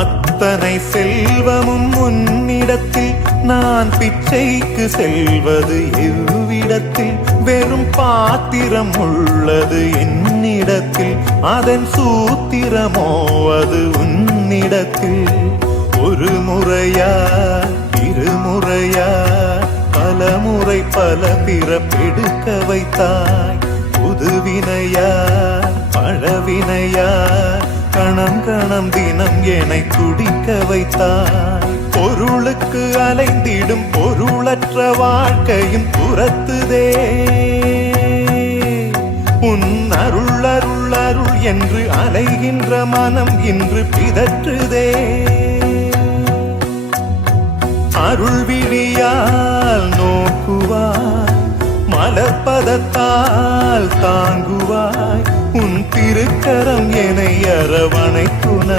அத்தனை செல்வமும் உன்னிடத்தில் நான் பிச்சைக்கு செல்வது எவ்விடத்தில்? வெறும் பாத்திரம் உள்ளது என்னிடத்தில், அதன் சூத்திரமோ அது உன்னிடத்தில். ஒரு முறையா இருமுறையா பலமுறை பல பிறப்பெடுக்க வைத்தாய். புதுவினையா பழவினையா கணம் கணம் தினம் என்னை துடிக்க வைத்தாய். பொருளுக்கு அலைந்திடும் பொருளற்ற வாழ்க்கையும் துரத்துதே. உன் அருள் அருள் அருள் என்று அலைகின்ற மனம் இன்று பிதற்றுதே. அருள் விழியால் நோக்குவாய், மலர்பதத்தால் தாங்குவாய். உன் திருக்கரம் என்னை அரவணைக்குன